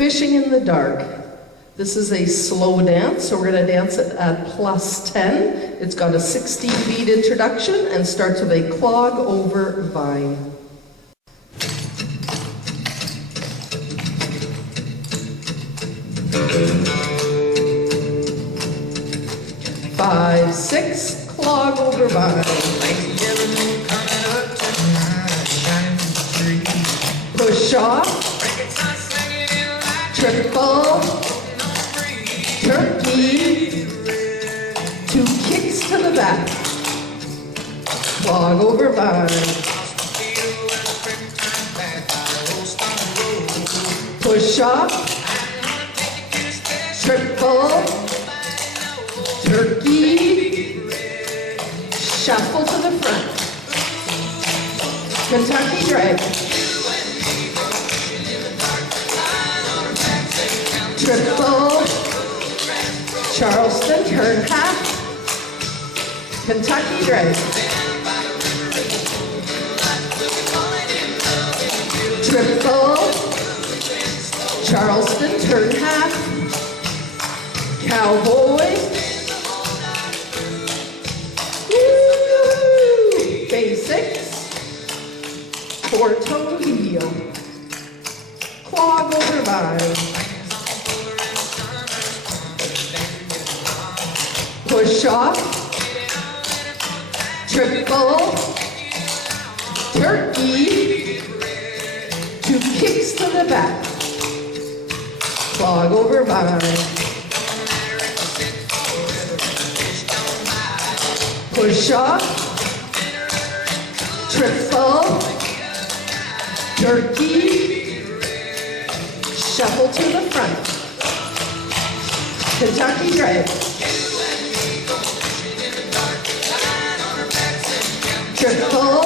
Fishing in the dark. This is a slow dance, so we're going to dance it at +10. It's got a 60 beat introduction and starts with a clog over vine. 5, 6, clog over vine. Push off. Triple, turkey, 2 kicks to the back, clog over vine, push off, triple, turkey, shuffle to the front, Kentucky drag. Triple, Charleston, turn half, Kentucky drag. Triple, Charleston, turn half, cowboy. Woo! Basics, 4-toe heel, clog over vine. Push off, triple, turkey, 2 kicks to the back, clog over vine, push off, triple, turkey, shuffle to the front, Kentucky drag. Triple,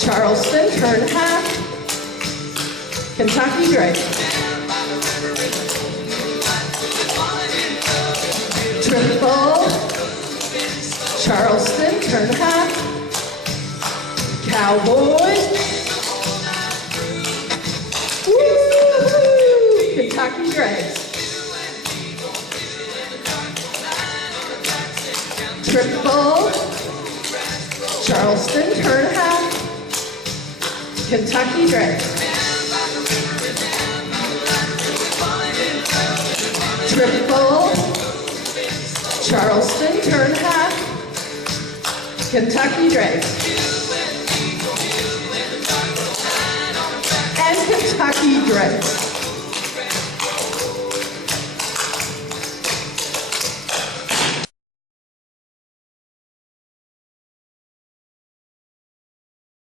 Charleston, turn half, Kentucky drag. Triple, Charleston, turn half, cowboy. Woo! Kentucky drag. Triple, Charleston, turn half, Kentucky drag. Triple, Charleston, turn half, Kentucky drag. And Kentucky drag.